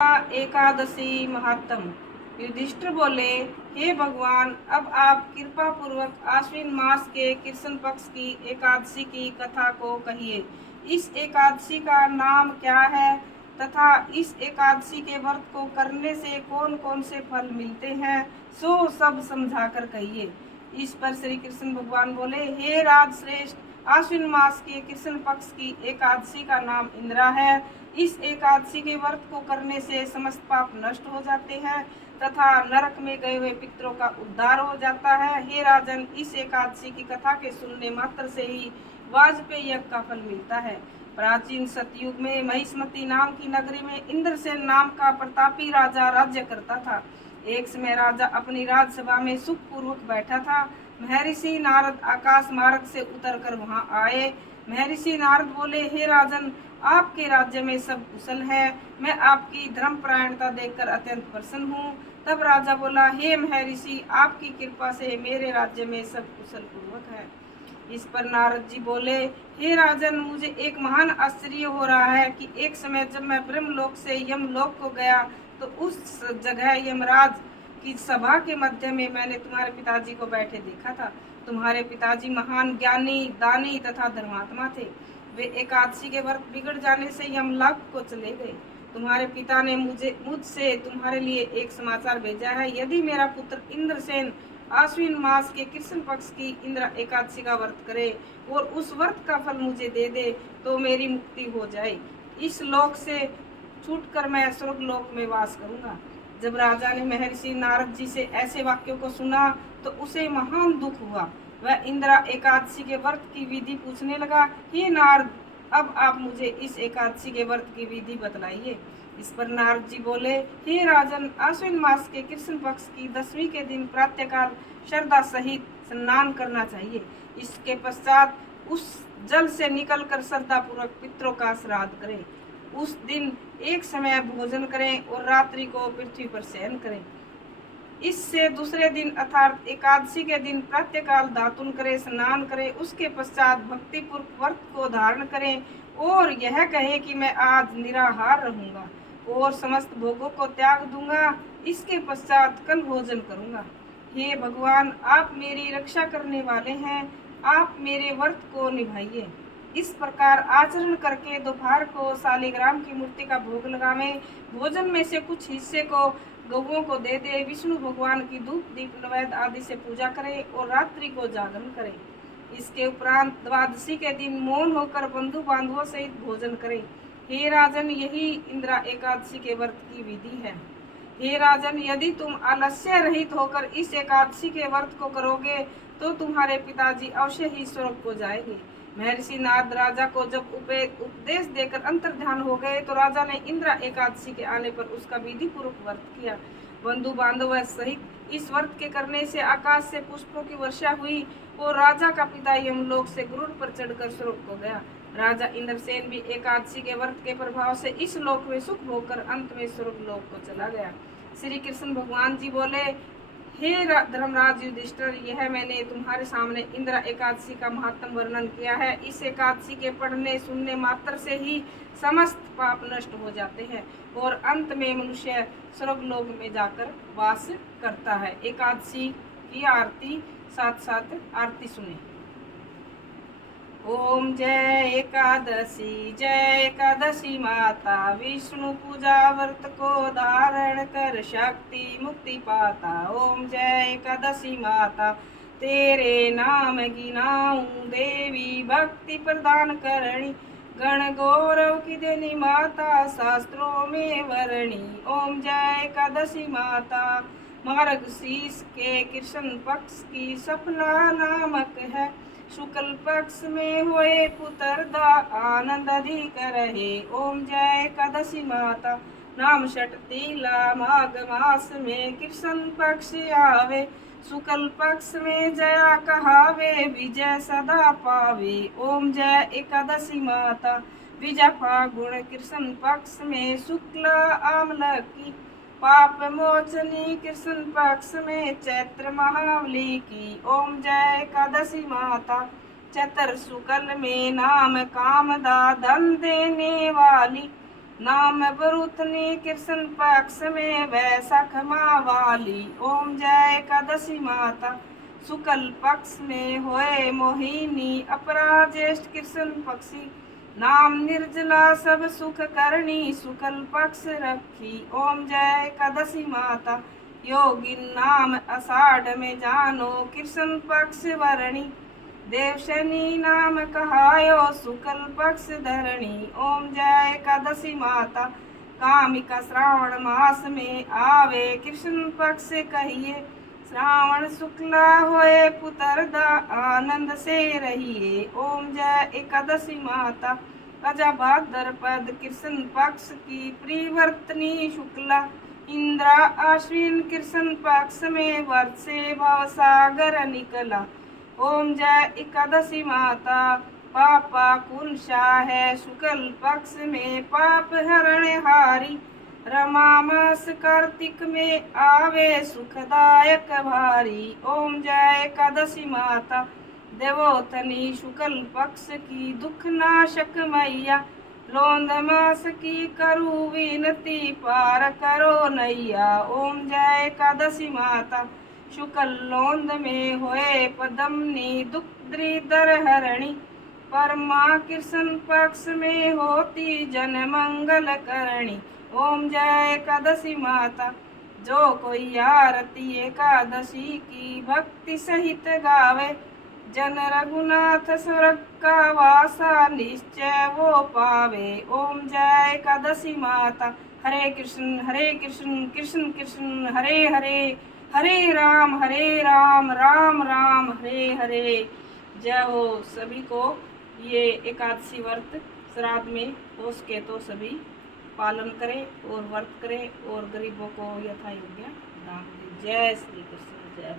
एकादशी महात्म। युधिष्ठिर बोले, हे भगवान, अब आप कृपा पूर्वक आश्विन मास के कृष्ण पक्ष की एकादशी की कथा को कहिए। इस एकादशी का नाम क्या है तथा इस एकादशी के व्रत को करने से कौन कौन से फल मिलते हैं, सो सब समझाकर कहिए। इस पर श्री कृष्ण भगवान बोले, हे राजश्रेष्ठ, आश्विन मास के कृष्ण पक्ष की एकादशी का नाम इंद्रा है। इस एकादशी के व्रत को करने से समस्त पाप नष्ट हो जाते हैं तथा नरक में गए हुए पितरों का उद्धार हो जाता है। हे राजन, इस एकादशी की कथा के सुनने मात्र से ही वाजपेयी यज्ञ का फल मिलता है। प्राचीन सतयुग में महिष्मती नाम की नगरी में इंद्रसेन नाम का प्रतापी राजा राज्य करता था। एक समय राजा अपनी राजसभा में सुख पूर्वक बैठा था। महर्षि नारद आकाश मार्ग से उतरकर वहां आए। महर्षि नारद बोले, हे राजन, आपके राज्य में सब कुशल है। मैं आपकी धर्मपरायणता देखकर अत्यंत प्रसन्न हूँ। तब राजा बोला, हे महर्षि, आपकी कृपा से मेरे राज्य में सब कुशल पूर्वक है। इस पर नारद जी बोले, हे राजन, मुझे एक महान आश्चर्य हो रहा है कि एक समय जब मैं ब्रह्मलोक से यमलोक को गया तो उस जगह यमराज की सभा के मध्य में मैंने तुम्हारे पिताजी को बैठे देखा था। तुम्हारे पिताजी महान ज्ञानी, दानी तथा धर्मात्मा थे। वे एकादशी के व्रत बिगड़ जाने से यमलोक को चले गए। तुम्हारे पिता ने मुझसे तुम्हारे लिए एक समाचार भेजा है। यदि मेरा पुत्र इंद्रसेन आश्विन मास के कृष्ण पक्ष की इंद्र एकादशी का व्रत करे और उस व्रत का फल मुझे दे दे तो मेरी मुक्ति हो जाए। इस लोक से छूटकर मैं स्वर्ग लोक में वास करूंगा। जब राजा ने महर्षि नारद जी से ऐसे वाक्यों को सुना तो उसे महान दुख हुआ। वह इंद्रा एकादशी के व्रत की विधि पूछने लगा। हे नारद, अब आप मुझे इस एकादशी के व्रत की विधि बतलाइए। इस पर नारद जी बोले, हे राजन, आश्विन मास के कृष्ण पक्ष की 10वीं के दिन प्रातःकाल श्रद्धा सहित स्नान करना चाहिए। इसके पश्चात उस जल से निकलकर श्रद्धा पूर्वक पितरों का श्राद्ध करें। उस दिन एक समय भोजन करें और रात्रि को पृथ्वी पर शयन करें। इससे दूसरे दिन अर्थात एकादशी के दिन प्रातःकाल दातुन करें, स्नान करें। उसके पश्चात भक्तिपूर्वक व्रत को धारण करें और यह कहें कि मैं आज निराहार रहूंगा और समस्त भोगों को त्याग दूंगा। इसके पश्चात कल भोजन करूंगा। हे भगवान, आप मेरी रक्षा करने वाले हैं, आप मेरे व्रत को निभाइए। इस प्रकार आचरण करके दोपहर को शालिग्राम की मूर्ति का भोग लगावें। भोजन में से कुछ हिस्से को गौओं को दे दे। विष्णु भगवान की धूप दीप नैवेद्य आदि से पूजा करें और रात्रि को जागरण करें। इसके उपरांत द्वादशी के दिन मौन होकर बंधु बांधवों सहित भोजन करें। हे राजन, यही इंद्रा एकादशी के व्रत की विधि है। हे राजन, यदि तुम आलस्य रहित होकर इस एकादशी के व्रत को करोगे तो तुम्हारे पिताजी अवश्य ही स्वर्ग को जाएंगे। महर्षि नारद राजा को जब उपदेश देकर अंतर्ध्यान हो गए तो राजा ने इंद्रा एकादशी के आने पर उसका विधि पूर्वक व्रत किया। बंधु बांधव सहित इस व्रत के करने से आकाश से पुष्पों की वर्षा हुई और राजा का पिता यमलोक से गरुड़ पर चढ़कर स्वर्ग को गया। राजा इंद्रसेन भी एकादशी के व्रत के प्रभाव से इस लोक में सुख भोगकर अंत में स्वर्ग लोक को चला गया। श्री कृष्ण भगवान जी बोले, हे धर्मराज युधिष्ठिर, यह मैंने तुम्हारे सामने इंद्रा एकादशी का महात्म वर्णन किया है। इस एकादशी के पढ़ने सुनने मात्र से ही समस्त पाप नष्ट हो जाते हैं और अंत में मनुष्य स्वर्ग लोक में जाकर वास करता है। एकादशी की आरती साथ साथ आरती सुने। ओम जय एकादशी माता, विष्णु पूजा व्रत को धारण कर शक्ति मुक्ति पाता। ओम जय एकादशी माता, तेरे नाम गिनाऊं देवी, भक्ति प्रदान करणी, गण गौरव की देनी माता, शास्त्रों में वर्णी। ओम जय एकादशी माता, मार्गशीर्ष के कृष्ण पक्ष की सफला नामक है। शुक्ल पक्ष में होए पुत्रदा, आनंद अधिक रहे। ओम जय एकादशी माता, नाम षटतीला माघ मास में कृष्ण पक्ष आवे। शुक्ल पक्ष में जया कहावे, विजय सदा पावे। ओम जय एकादशी माता, विजय फागुन कृष्ण पक्ष में शुक्ल आमल की, पाप मोचनी कृष्ण पक्ष में चैत्र महावली की। ओम जय एकादशी माता, चतर शुक्ल में नाम कामदा, धन देने वाली, नाम बरूतनी कृष्ण पक्ष में वैशाख माह वाली। ओम जय एकादशी माता शुक्ल पक्ष में होए मोहिनी अपरा ज्येष्ठ कृष्ण पक्षी। नाम निर्जला सब सुख करणी शुक्ल पक्ष रखी। ओम जय एकादशी माता योगिन नाम आषाढ़ में जानो कृष्ण पक्ष वरणी। देवशनी नाम कहायो शुक्ल पक्ष धरणी। ओम जय एकादशी माता कामिका श्रावण मास में आवे कृष्ण पक्ष कहिए। श्रावण शुक्ला होए पुतरदा आनंद से रहिए। ओम जय एकादशी माता अजा भाद्रपद कृष्ण पक्ष की प्रिवर्तनी शुक्ला। इंद्रा आश्विन कृष्ण पक्ष में वर्षे भवसागर निकला। ओम जय एकादशी माता पापा कुलशा है शुक्ल पक्ष में पाप हरण हारी। रमा मास कार्तिक में आवे सुखदायक भारी। ओम जय एकादशी माता देवोतनी शुक्ल पक्ष की दुख नाशक मैया। लोंद मास की करू विनती पार करो नैया। ओम जय एकादशी माता शुक्ल लोंद में होए पदमनी दुख दर हरणी। परमा कृष्ण पक्ष में होती जन मंगल करणी। ओम जय एकादशी माता जो कोई आरती एकादशी की भक्ति सहित गावे। जन रघुनाथ स्वर्ग का वासा निश्चय वो पावे। ओम जय एकादशी माता हरे कृष्ण कृष्ण कृष्ण हरे हरे हरे राम राम राम हरे हरे। जय हो सभी को। ये एकादशी व्रत श्राद्ध में हो सके तो सभी पालन करें और व्रत करें और गरीबों को यथा योग्य दान दें। जय श्री कृष्ण जय।